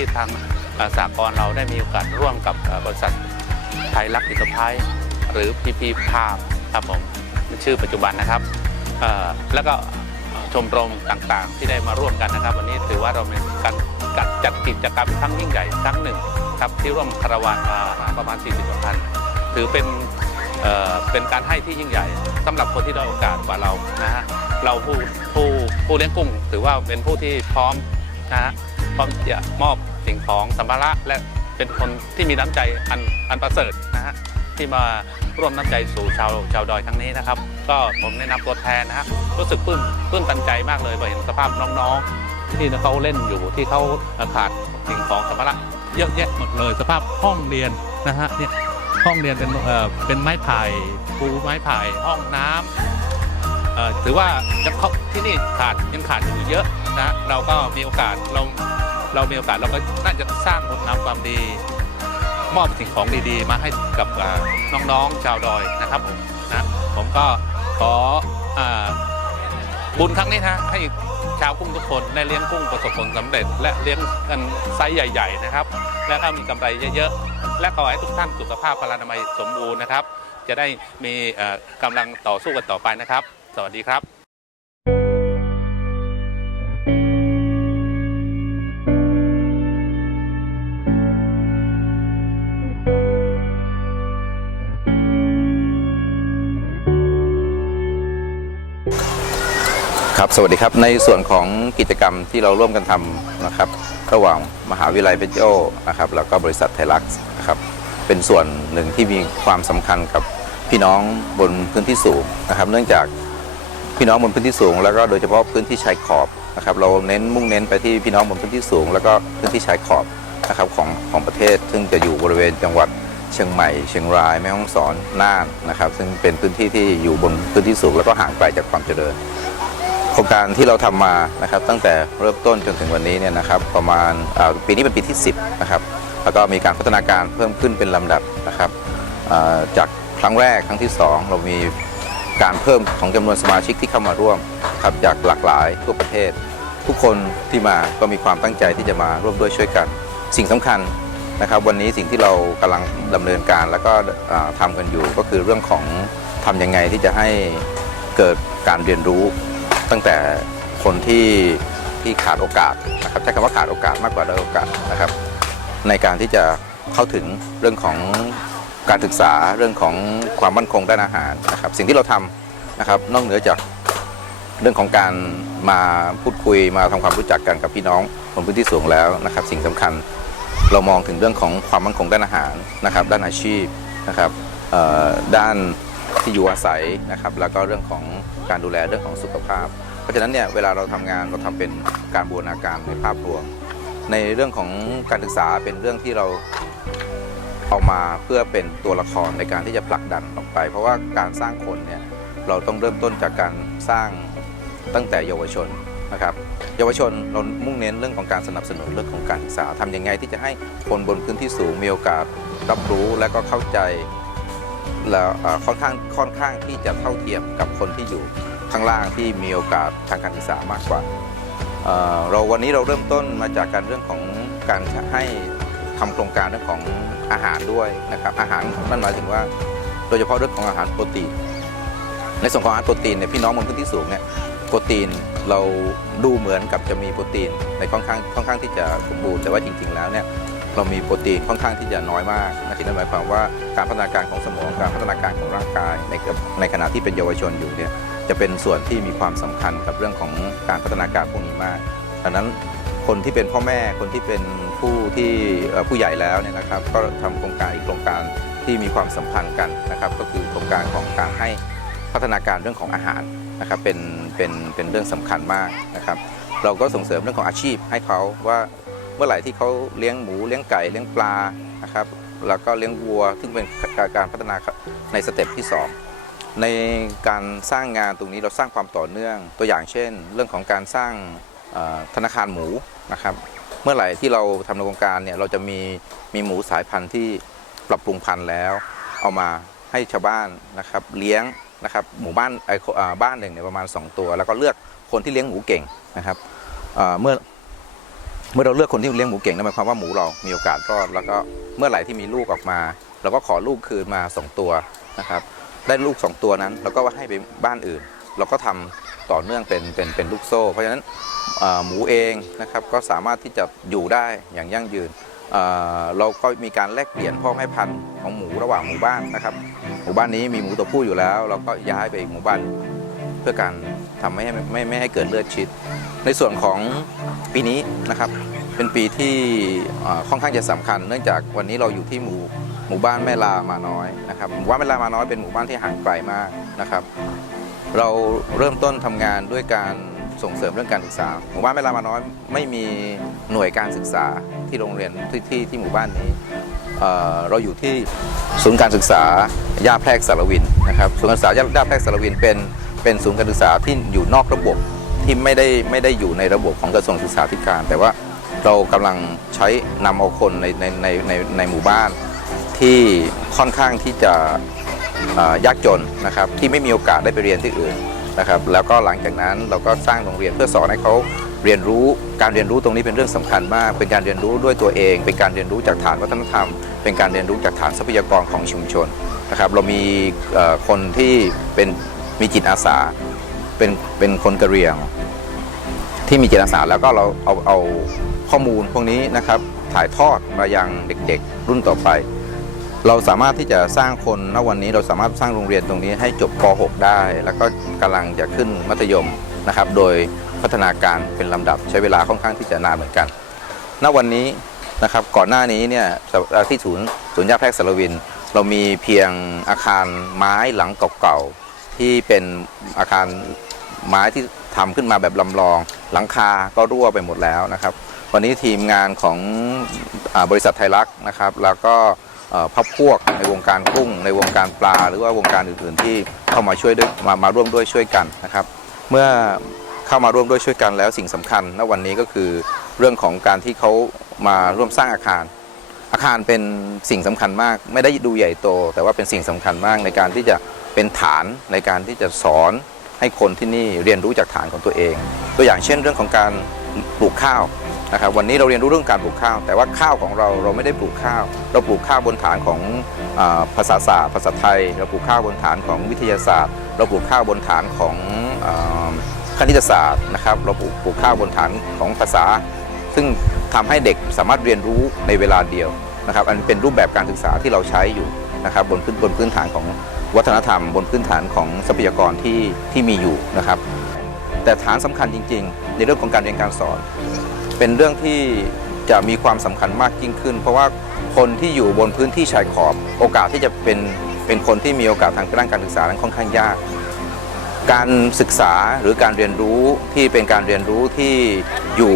ที่ทางอ่อสากลเราได้มีโอกาสร่วมกับบริษัทไทยรักอิตภัยหรือ PP ภาพครับผมชื่อปัจจุบันนะครับแล้วก็ชมรมต่างๆ ที่ได้มาร่วมกันนะครับ วันนี้ถือว่าเราเป็นการจัดกิจกรรมครั้งยิ่งใหญ่ครั้งหนึ่งครับที่ร่วมคารวานมาประมาณ 40กว่าพันถือเป็นเเป็นการให้ที่ยิ่งใหญ่สำหรับคนที่ได้โอกาสกว่าเรานะฮะเราผู้ผู้ผู้เลี้ยงกุ้ง ถือว่าเป็นผู้ที่พร้อมนะฮะพร้อมจะมอบ สิ่งของสัมภาระและเป็นคนที่มีน้ำใจอันอันประเสริฐนะฮะที่มาร่วมน้ำใจสู่ชาวชาวดอยครั้งนี้นะครับ ก็ผมแนะนำตัวแทนนะฮะรู้สึกปลื้มปลื้มตันใจมากเลยพอเห็นสภาพน้องๆ ที่เขาเล่นอยู่ที่เขาขาดสิ่งของสัมภาระเยอะแยะหมดเลยสภาพห้องเรียนนะฮะเนี่ยห้องเรียนเป็นเอ่อเป็นไม้ไผ่ปูไม้ไผ่ห้องน้ำเอ่อถือว่ายังเขาที่นี่ขาดยังขาดอยู่เยอะนะเราก็มีโอกาสเรา เรามีโอกาสเราก็น่าจะสร้างผลงานความดี มอบสิ่งของดีๆ มาให้กับน้องๆชาวดอยนะครับผมนะผมก็ขออบุญครั้งนี้นะให้ชาวกุ้งทุกคนได้เลี้ยงกุ้งประสบผลสำเร็จ และเลี้ยงกันไซส์ใหญ่ ๆ นะครับ และก็มีกำไรเยอะๆ และขอให้ทุกท่านสุขภาพพลานามัยสมบูรณ์นะครับ จะได้มีเอ่อกำลังต่อสู้กันต่อไปนะครับ สวัสดีครับ ครับสวัสดีครับในส่วนของกิจกรรมที่เราร่วมกันทำนะครับ ระหว่างมหาวิทยาลัยเพชรโยนะครับแล้วก็บริษัทไทยลักซ์นะครับเป็นส่วนหนึ่งที่มีความสำคัญกับพี่น้องบนพื้นที่สูงนะครับ เนื่องจากพี่น้องบนพื้นที่สูง แล้วก็โดยเฉพาะพื้นที่ชายขอบนะครับ เราเน้นมุ่งเน้นไปที่พี่น้องบนพื้นที่สูง แล้วก็พื้นที่ชายขอบนะครับของของประเทศ ซึ่งจะอยู่บริเวณจังหวัดเชียงใหม่ เชียงราย แม่ฮ่องสอน น่านนะครับ ซึ่งเป็นพื้นที่ที่อยู่บนพื้นที่สูง แล้วก็ห่างไกลจากความเจริญ ครงการที่เราทำมานะครับตั้งแต่เริ่มต้นจนถึงวันนี้เนี่ยนะครับประมาณปีนี้เป็นปีที่ 10นะครับแล้วก็มีการพัฒนาการเพิ่มขึ้นเป็นลำดับนะครับจากครั้งแรกครั้งที่ 2 เรามีการเพิ่มของจำนวนสมาชิกที่เข้ามาร่วมครับจากหลากหลายทั่วประเทศ ทุกคนที่มาก็มีความตั้งใจที่จะมาร่วมด้วยช่วยกัน สิ่งสำคัญนะครับวันนี้สิ่งที่เรากำลังดำเนินการแล้วก็อ่าทำกันอยู่ก็คือเรื่องของทำยังไงที่จะให้เกิดการเรียนรู้ ตั้งแต่คนที่ที่ขาดโอกาสนะครับใช้คำว่าขาดโอกาสมากกว่าได้โอกาสนะครับ ในการที่จะเข้าถึงเรื่องของการศึกษาเรื่องของความมั่นคงด้านอาหารนะครับ สิ่งที่เราทำนะครับ นอกเหนือจากเรื่องของการมาพูดคุยมาทำความรู้จักกันกับพี่น้องบนพื้นที่สูงแล้วนะครับ สิ่งสำคัญเรามองถึงเรื่องของความมั่นคงด้านอาหารนะครับ ด้านอาชีพนะครับด้าน ที่อยู่อาศัยนะครับแล้วก็เรื่องของการดูแลเรื่องของสุขภาพ เพราะฉะนั้นเนี่ยเวลาเราทำงานเราทำเป็นการบูรณาการในภาพรวม ในเรื่องของการศึกษาเป็นเรื่องที่เราเอามาเพื่อเป็นตัวละครในการที่จะผลักดันออกไป เพราะว่าการสร้างคนเนี่ยเราต้องเริ่มต้นจากการสร้างตั้งแต่เยาวชนนะครับเยาวชนเรามุ่งเน้นเรื่องของการสนับสนุนเรื่องของการศึกษาทำยังไงที่จะให้คนบนพื้นที่สูงมีโอกาสรับรู้และก็เข้าใจ แล้วค่อนข้างค่อนข้างที่จะเท่าเทียมกับคนที่อยู่ข้างล่างที่มีโอกาสทางการศึกษามากกว่าเราวันนี้เราเริ่มต้นมาจากการเรื่องของการให้ทำโครงการเรื่องของอาหารด้วยนะครับอาหารนั่นหมายถึงว่าโดยเฉพาะเรื่องของอาหารโปรตีน ในส่วนของอาหารโปรตีนเนี่ยพี่น้องบนพื้นที่สูงเนี่ยโปรตีนเราดูเหมือนกับจะมีโปรตีนในค่อนข้างค่อนข้างที่จะสมบูรณ์แต่ว่าจริง ๆ แล้วเนี่ย เรามีโปรตีนค่อนข้างที่จะน้อยมากนะนั่นหมายความว่าการพัฒนาการของสมองการพัฒนาการของร่างกายในในขณะที่เป็นเยาวชนอยู่เนี่ยจะเป็นส่วนที่มีความสำคัญกับเรื่องของการพัฒนาการพวกนี้มากดังนั้นคนที่เป็นพ่อแม่คนที่เป็นผู้ที่ผู้ใหญ่แล้วเนี่ยนะครับก็ทำโครงการอีกโครงการที่มีความสัมพันธ์กันนะครับก็คือโครงการของการให้พัฒนาการเรื่องของอาหารนะครับเป็นเป็นเป็นเรื่องสำคัญมากนะครับเราก็ส่งเสริมเรื่องของอาชีพให้เขาว่า มื่อไหร่ที่เขาเลี้ยงหมูเลี้ยงไก่เลี้ยงปลานะครับแล้วก็เลี้ยงวัว ซึ่งเป็นการพัฒนาในสเต็ปที่ 2 ในการสร้างงานตรงนี้เราสร้างความต่อเนื่องตัวอย่างเช่น เรื่องของการสร้างธนาคารหมูนะครับ เมื่อไหร่ที่เราทำในโครงการเนี่ยเราจะมีมีหมูสายพันธุ์ที่ปรับปรุงพันธุ์แล้ว เอามาให้ชาวบ้านนะครับเลี้ยงนะครับหมู่บ้านไอ้บ้านหนึ่งเนี่ยประมาณ 2 ตัว แล้วก็เลือกคนที่เลี้ยงหมูเก่งนะครับเมื่อ เมื่อเราเลือกคนที่เลี้ยงหมูเก่งนั่นหมายความว่าหมูเรามีโอกาสรอดแล้วก็เมื่อไหร่ที่มีลูกออกมาเราก็ขอลูกคืนมาสองตัวนะครับได้ลูกสองตัวนั้นเราก็ให้ไปบ้านอื่น เราก็ทำต่อเนื่องเป็นเป็นเป็นลูกโซ่ เพราะฉะนั้นหมูเองนะครับก็สามารถที่จะอยู่ได้อย่างยั่งยืนเเราก็มีการแลกเปลี่ยนพ่อแม่พันธุ์ของหมูระหว่างหมู่บ้านนะครับ หมู่บ้านนี้มีหมูตัวผู้อยู่แล้ว เราก็ย้ายไปอีกหมู่บ้าน เพื่อการทำไม่ให้ไม่ไม่ให้เกิดเลือดชิด ในส่วนของปีนี้นะครับเป็นปีที่ค่อนข้างจะสำคัญ เนื่องจากวันนี้เราอยู่ที่หมู่หมู่บ้านแม่ลามาน้อยนะครับหมู่บ้านแม่ลามาน้อยเป็นหมู่บ้านที่ห่างไกลมากนะครับ เราเริ่มต้นทำงานด้วยการส่งเสริมเรื่องการศึกษา หมู่บ้านแม่ลามาน้อยไม่มีหน่วยการศึกษาที่โรงเรียนที่ที่ที่หมู่บ้านนี้เอ่อเราอยู่ที่ศูนย์การศึกษาย่าแพรกสารวินนะครับศูนย์การศึกษาย่าแพรกสารวินเป็น เป็นศูนย์การศึกษาที่อยู่นอกระบบที่ไม่ได้ไม่ได้อยู่ในระบบของกระทรวงศึกษาธิการ แต่ว่าเรากำลังใช้นำเอาคนในในในในในหมู่บ้าน ที่ค่อนข้างที่จะยากจนนะครับที่ไม่มีโอกาสได้ไปเรียนที่อื่นนะครับแล้วก็หลังจากนั้นเราก็สร้างโรงเรียนเพื่อสอนให้เขาเรียนรู้การเรียนรู้ตรงนี้เป็นเรื่องสำคัญมาก เป็นการเรียนรู้ด้วยตัวเอง เป็นการเรียนรู้จากฐานวัฒนธรรม เป็นการเรียนรู้จากฐานทรัพยากรของชุมชนนะครับเรามีคนที่เป็น มีจิตอาสาเป็นเป็นคนกระเรียง ที่มีจิตอาสาแล้วก็เราเอาเอาข้อมูลพวกนี้นะครับ ถ่ายทอดมายังเด็กๆ รุ่นต่อไป เราสามารถที่จะสร้างคนณวันนี้เราสามารถสร้างโรงเรียนตรงนี้ให้จบป .6 ได้ แล้วก็กำลังจะขึ้นมัธยมนะครับ โดยพัฒนาการเป็นลำดับใช้เวลาค่อนข้างที่จะนานเหมือนกัน ณวันนี้นะครับก่อนหน้านี้เนี่ยที่ศูนย์ศูนย์ยาแพรกสารวิน เรามีเพียงอาคารไม้หลังเก่าๆ ที่เป็นอาคารไม้ที่ทำขึ้นมาแบบลำลอง หลังคาก็รั่วไปหมดแล้วนะครับ วันนี้ทีมงานของอบริษัทไทยรักนะครับ แล้วก็พับพวกในวงการกุ้ง ในวงการปลา หรือว่าวงการอื่นๆที่เข้ามาช่วยด้วยมามาร่วมด้วยช่วยกันนะครับ เมื่อเข้ามาร่วมด้วยช่วยกันแล้วสิ่งสำคัญณวันนี้ก็คือเรื่องของการที่เขามาร่วมสร้างอาคาร อาคารเป็นสิ่งสำคัญมาก ไม่ได้ดูใหญ่โต แต่ว่าเป็นสิ่งสำคัญมากในการที่จะ เป็นฐานในการที่จะสอนให้คนที่นี่เรียนรู้จากฐานของตัวเอง ตัวอย่างเช่นเรื่องของการปลูกข้าวนะครับวันนี้เราเรียนรู้เรื่องการปลูกข้าว แต่ว่าข้าวของเราเราไม่ได้ปลูกข้าว เราปลูกข้าวบนฐานของอภาษาศาสตร์ภาษาไทย เราปลูกข้าวบนฐานของวิทยาศาสตร์ เราปลูกข้าวบนฐานของคณิตศาสตร์นะครับเราปลูกปลูกข้าวบนฐานของภาษา ซึ่งทำให้เด็กสามารถเรียนรู้ในเวลาเดียวนะครับอันเป็นรูปแบบการศึกษาที่เราใช้อยู่นะครับบนพื้นบนพื้นฐานของ วัฒนธรรมบนพื้นฐานของทรัพยากรที่ที่มีอยู่นะครับ แต่ฐานสำคัญจริง ๆ ในเรื่องของการเรียนการสอน เป็นเรื่องที่จะมีความสำคัญมากยิ่งขึ้น เพราะว่าคนที่อยู่บนพื้นที่ชายขอบ โอกาสที่จะเป็นเป็นคนที่มีโอกาสทางด้านการศึกษานั้นค่อนข้างยาก การศึกษาหรือการเรียนรู้ที่เป็นการเรียนรู้ที่อยู่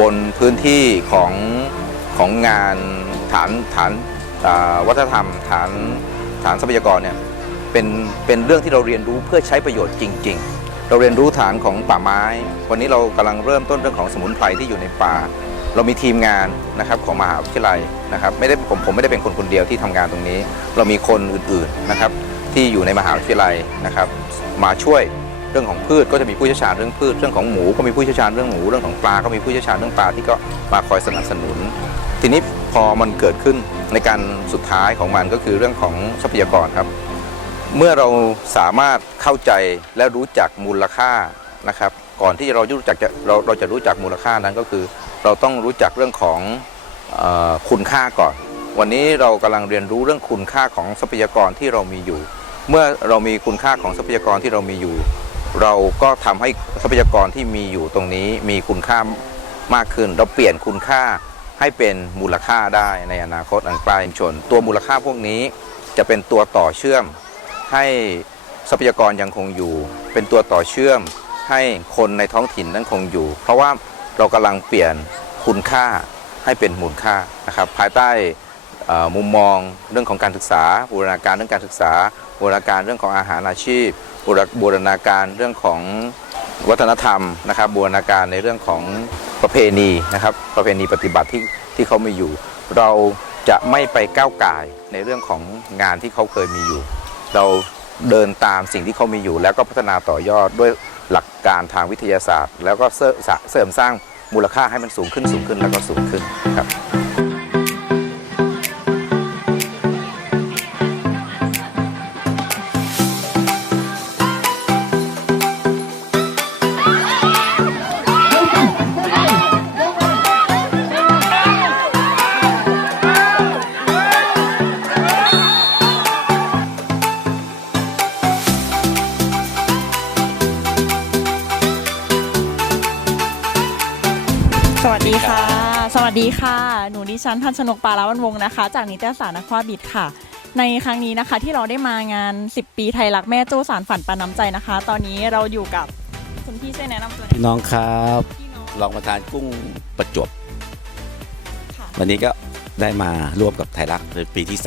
บนพื้นที่ของของงานฐานฐานวัฒนธรรมฐานฐานทรัพยากรเนี่ย เป็นเป็นเรื่องที่เราเรียนรู้เพื่อใช้ประโยชน์จริง ๆ เราเรียนรู้ฐานของป่าไม้ วันนี้เรากำลังเริ่มต้นเรื่องของสมุนไพรที่อยู่ในป่า เรามีทีมงานนะครับของมหาวิทยาลัยนะครับไม่ได้ผมผมไม่ได้เป็นคนคนเดียวที่ทำงานตรงนี้ เรามีคนอื่นๆนะครับที่อยู่ในมหาวิทยาลัยนะครับ มาช่วยเรื่องของพืชก็จะมีผู้เชี่ยวชาญเรื่องพืช เรื่องของหมูก็มีผู้เชี่ยวชาญเรื่องหมูเรื่องของปลาก็มีผู้เชี่ยวชาญเรื่องปลาที่ก็มาคอยสนับสนุน ทีนี้พอมันเกิดขึ้นในการสุดท้ายของมันก็คือเรื่องของทรัพยากรครับ เมื่อเราสามารถเข้าใจและรู้จักมูลค่านะครับ ก่อนที่เราจะรู้จักจะเราเราจะรู้จักมูลค่านั้นก็คือ เราต้องรู้จักเรื่องของออคุณค่าก่อน วันนี้เรากำลังเรียนรู้เรื่องคุณค่าของทรัพยากรที่เรามีอยู่ เมื่อเรามีคุณค่าของทรัพยากรที่เรามีอยู่ เราก็ทำให้ทรัพยากรที่มีอยู่ตรงนี้มีคุณค่ามากขึ้น เราเปลี่ยนคุณค่าให้เป็นมูลค่าได้ในอนาคตอันใกล้ชน ตัวมูลค่าพวกนี้จะเป็นตัวต่อเชื่อม ให้ทรัพยากรยังคงอยู่ เป็นตัวต่อเชื่อมให้คนในท้องถิ่นนั้นคงอยู่ เพราะว่าเรากำลังเปลี่ยนคุณค่าให้เป็นมูลค่านะครับภายใต้มุมมองเรื่องของการศึกษา บูรณาการเรื่องการศึกษา บูรณาการเรื่องของอาหารอาชีพบูรบูรณาการเรื่องของวัฒนธรรมนะครับ บูรณาการในเรื่องของประเพณีนะครับ ประเพณีปฏิบัติที่ที่เขามีอยู่ เราจะไม่ไปก้าวไก่ในเรื่องของงานที่เขาเคยมีอยู่ เราเดินตามสิ่งที่เขามีอยู่ แล้วก็พัฒนาต่อยอดด้วยหลักการทางวิทยาศาสตร์ แล้วก็เสริมเสริมสร้างมูลค่าให้มันสูงขึ้นสูงขึ้นแล้วก็สูงขึ้นครับ วัสดีค่ะ หนูดิฉันพันชนกปาลาวันวงศ์นะคะ จากนิตยสารนักวาบิดค่ะ ในครั้งนี้นะคะที่เราได้มางาน 10 ปีไทยรักแม่โจ้สารฝันปานน้ำใจนะคะ ตอนนี้เราอยู่กับคุณพี่ช่วยแนะนำตัวหน่อยพี่น้องครับพี่น้องรองประธานกุ้งประจวบค่ะวันนี้ก็ได้มาร่วมกับไทยรักเป็นปีที่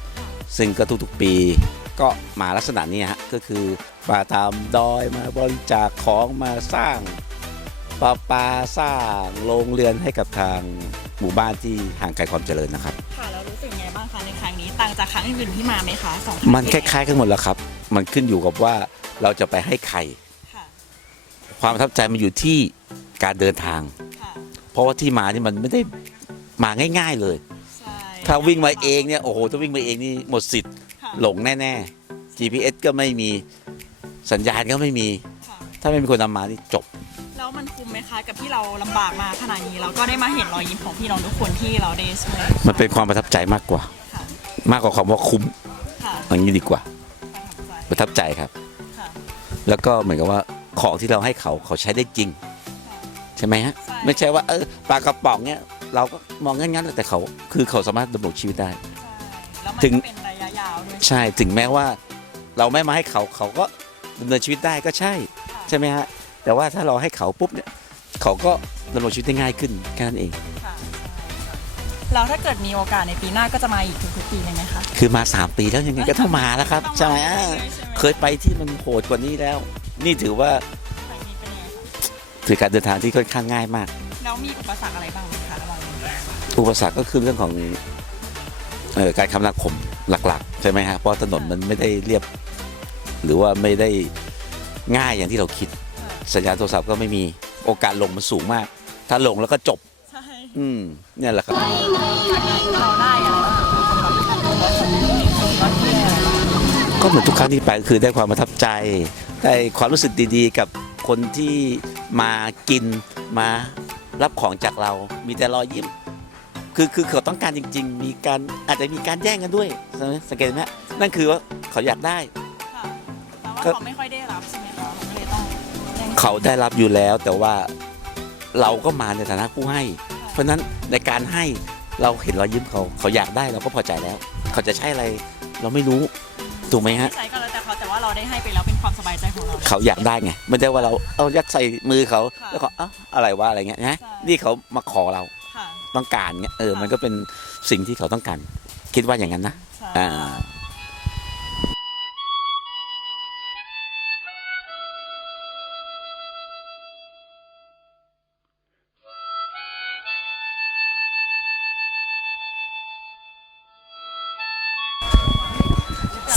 3 ซึ่งก็ทุกๆปีก็มาลักษณะนี้ฮะก็คือมาตามดอยมาบริจาคของมาสร้าง ปลาปลาสร้างโรงเรือนให้กับทางหมู่บ้านที่ห่างไกลความเจริญนะครับ ค่ะแล้วรู้สึกไงบ้างคะในครั้งนี้ต่างจากครั้งอื่นๆที่มาไหมคะสองรั้งมันคที่แล้วล้ายๆกันหมดแล้วครับ มันขึ้นอยู่กับว่าเราจะไปให้ใคร ค่ะความประทับใจมันอยู่ที่การเดินทาง ค่ะเพราะว่าที่มานี่มันไม่ได้มาง่าย ๆเลย ใช่ถ้าวิ่งมาเองเนี่ยโอ้โหถ้าวิ่งมาเองนี่หมดสิทธิ์ค่ะหลงแน่ๆ GPS ก็ไม่มีสัญญาณก็ไม่มี ค่ะถ้าไม่มีคนนำมานี่จบ แล้วมันคุ้มไหมคะกับที่เราลำบากมาขนาดนี้เราก็ได้มาเห็นรอยยิ้มของพี่น้องทุกคนที่เราได้ช่วยมันเป็นความประทับใจมากกว่า ค่ะมากกว่าคำว่าคุ้มค่ะอย่างนี้ดีกว่า ประทับใจประทับใจครับ ค่ะ แล้วก็เหมือนกับว่าของที่เราให้เขาเขาใช้ได้จริง ใช่ไหมฮะ ใช่ ไม่ใช่ว่าเออปลากระป๋องเนี่ยเราก็มองงั้นๆแต่เขา คือเขาสามารถดำรงชีวิตได้ ใช่แล้วมันถึง ก็เป็นระยะยาวด้วยใช่ถึงแม้ว่า เราไม่มาให้เขาเขาก็ดำเนินชีวิตได้ก็ใช่ ค่ะใช่ไหมฮะ แต่ว่าถ้าเราให้เขาปุ๊บเนี่ยเขาก็ดำรงชีวิตได้ง่ายขึ้นแค่นั้นเองค่ะแล้วถ้าเกิดมีโอกาสในปีหน้าก็จะมาอีกทุกๆปีเลยไหมคะ คือมา 3 ปีแล้วยังไงก็ต้องมาแล้วครับต้องมาใช่ไหมเรื่อ่าอยๆใช่ไหมเคยไปที่มันโหดกว่านี้แล้ว นี่ถือว่าครั้งนี้เป็นยังไงคะถือการเดินทางที่ค่อนข้างง่ายมาก แล้วมีอุปสรรคอะไรบ้างไหมคะระหว่างนี้อุปสรรคก็คือเรื่องของเอ่อการคมนาคมหลักๆ ใช่ไหมฮะเพราะถนนมันไม่ได้เรียบ หรือว่าไม่ได้ง่ายอย่างที่เราคิด สัญญาณโทรศัพท์ก็ไม่มีโอกาสลงมันสูงมาก ถ้าลงแล้วก็จบ ใช่อืมเนี่ยแหละครับ เราได้อะไรบ้างก็เหมือนทุกครั้งที่ไปคือได้ความประทับใจ ได้ความรู้สึกดีๆ กับคนที่มากินมารับของจากเรา มีแต่รอยยิ้ม คือคือเขาต้องการจริง ๆ มีการอาจจะมีการแย่งกันด้วยใช่ไหมสังเกตไหมฮะนั่นคือว่าเขาอยากได้ ค่ะแต่ว่าเขาไม่ค่อยได้รับใช่ไหม เขาได้รับอยู่แล้วแต่ว่าเราก็มาในฐานะผู้ให้ เพราะฉะนั้นในการให้เราเห็นรอยยิ้มเขาเขาอยากได้เราก็พอใจแล้ว เขาจะใช่อะไรเราไม่รู้ถูกไหมฮะ ใช้ก็แล้วแต่เขาแต่ว่าเราได้ให้ไปแล้วเป็นความสบายใจของเรา เขาอยากได้ไงไม่ได้ว่าเราเอายัดใส่มือเขาค่ะแล้วก็เอ้าอะไรวะอะไรเงี้ยนะใช่ นี่เขามาขอเราค่ะ ต้องการเงี้ยเออ ค่ะ มันก็เป็นสิ่งที่เขาต้องการ คิดว่าอย่างนั้นนะใช่อ่า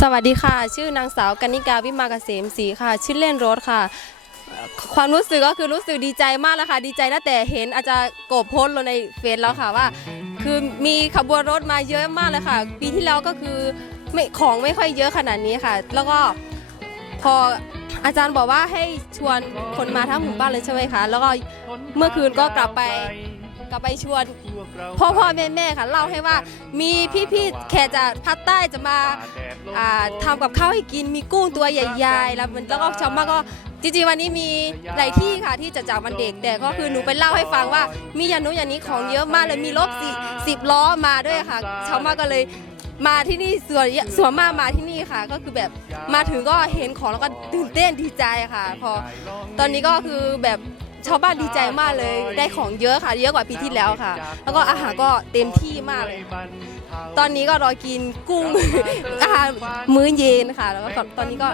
สวัสดีค่ะ ชื่อนางสาวกนิกาวิมาเกษมศรีค่ะ ชื่อเล่นรถค่ะ ความรู้สึกก็คือรู้สึกดีใจมากแล้วค่ะ ดีใจตั้งแต่เห็นอาจารย์กบโพสต์ลงในเฟซแล้วค่ะว่า คือมีขบวนรถมาเยอะมากเลยค่ะ ปีที่แล้วก็คือไม่ของไม่ค่อยเยอะขนาดนี้ค่ะ แล้วก็พออาจารย์บอกว่าให้ชวนคนมาทั้งหมู่บ้านเลยใช่ไหมคะ แล้วก็เมื่อคืนก็กลับไป กลับไปชวนพ่อพ่อแม่แม่ค่ะเล่าให้ว่ามีพี่ๆแขกจากภาคใต้จะมาอ่าทำกับข้าวให้กินมีกุ้งตัวใหญ่ๆ แล้วมันแล้วก็ชาวบ้านก็จริงๆวันนี้มีหลายที่ค่ะที่จะจากวันเด็กแต่ก็คือหนูไปเล่าให้ฟังว่ามีอย่างนู้นอย่างนี้ของเยอะมากเลยมีรถสิสิบล้อมาด้วยค่ะชาวบ้านก็เลยมาที่นี่ส่วนส่วนมากมาที่นี่ค่ะ ก็คือแบบมาถึงก็เห็นของแล้วก็ตื่นเต้นดีใจค่ะ พอตอนนี้ก็คือแบบ ชาวบ้านดีใจมากเลยได้ของเยอะค่ะ เยอะกว่าปีที่แล้วค่ะ แล้วก็อาหารก็เต็มที่มากเลยค่ะตอนนี้ก็รอกินกุ้ง อาหารมื้อเย็นค่ะ แล้วก็ตอนนี้ก็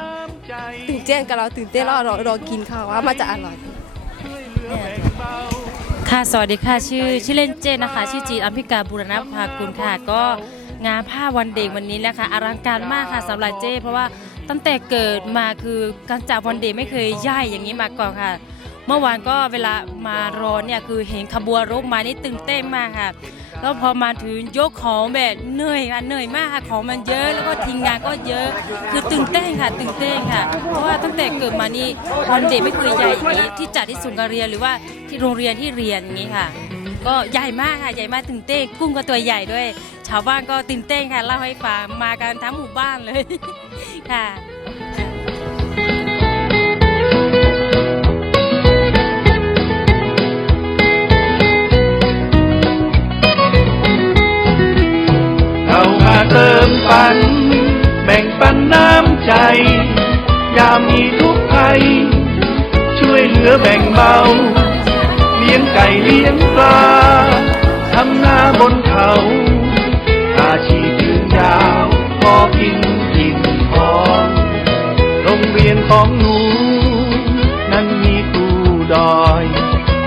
ตื่นเต้นกับเราตื่นเต้นแล้วรอรอกินค่ะว่ามันจะอร่อย ค่ะ สวัสดีค่ะ ชื่อชื่อเล่นเจนนะคะ ชื่อจีนอัมพิกาบุรณภาคุณค่ะ ก็งานผ้าวันเด็กวันนี้นะคะอลังการมากค่ะสำหรับเจ เพราะว่าตั้งแต่เกิดมาคือการจัดวันเด็กไม่เคยย่ายอย่างนี้มาก่อนค่ะ เมื่อวานก็เวลามารอเนี่ยคือเห็นขบวนรถมานี่ตื่นเต้นมากค่ะแล้วพอมาถึงยกของแบบเหนื่อยค่ะเหนื่อยมากค่ะของมันเยอะแล้วก็ทีมงานก็เยอะ คือตื่นเต้นค่ะตื่นเต้นค่ะ เพราะว่าตั้งแต่เกิดมานี่วันเด็กไม่เคยใหญ่อย่างนี้ที่จัดที่ศูนย์การเรียนหรือว่าที่โรงเรียนที่เรียนอย่างนี้ค่ะ ก็ใหญ่มากค่ะใหญ่มากตื่นเต้นกุ้งก็ตัวใหญ่ด้วย ชาวบ้านก็ตื่นเต้นค่ะเล่าให้ฟังมากันทั้งหมู่บ้านเลยค่ะ แบ่งเบา เลี้ยงไก่เลี้ยงปลา ทำนาบนเขา อาชีพยืนยาวพอกินกินพองโรงเรียนของหนู นั้นมีครูดอย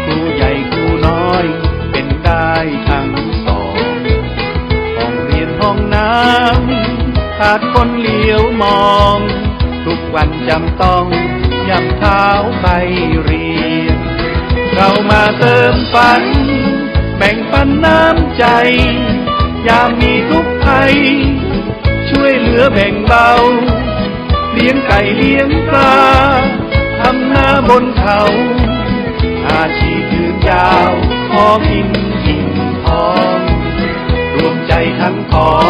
ครูใหญ่ครูน้อย เป็นได้ทั้งสองห้องเรียนห้องน้ำขาดคนเลี้ยวมอง ทุกวันจำต้องยำเท้าไปเรียน เรามาเติมฝัน แบ่งปันน้ำใจ ยามมีทุกภัย ช่วยเหลือแบ่งเบา เลี้ยงไก่เลี้ยงปลาทำนาบนเขาอาชีพยืนยาวพอกินกินทองรวมใจทั้งของ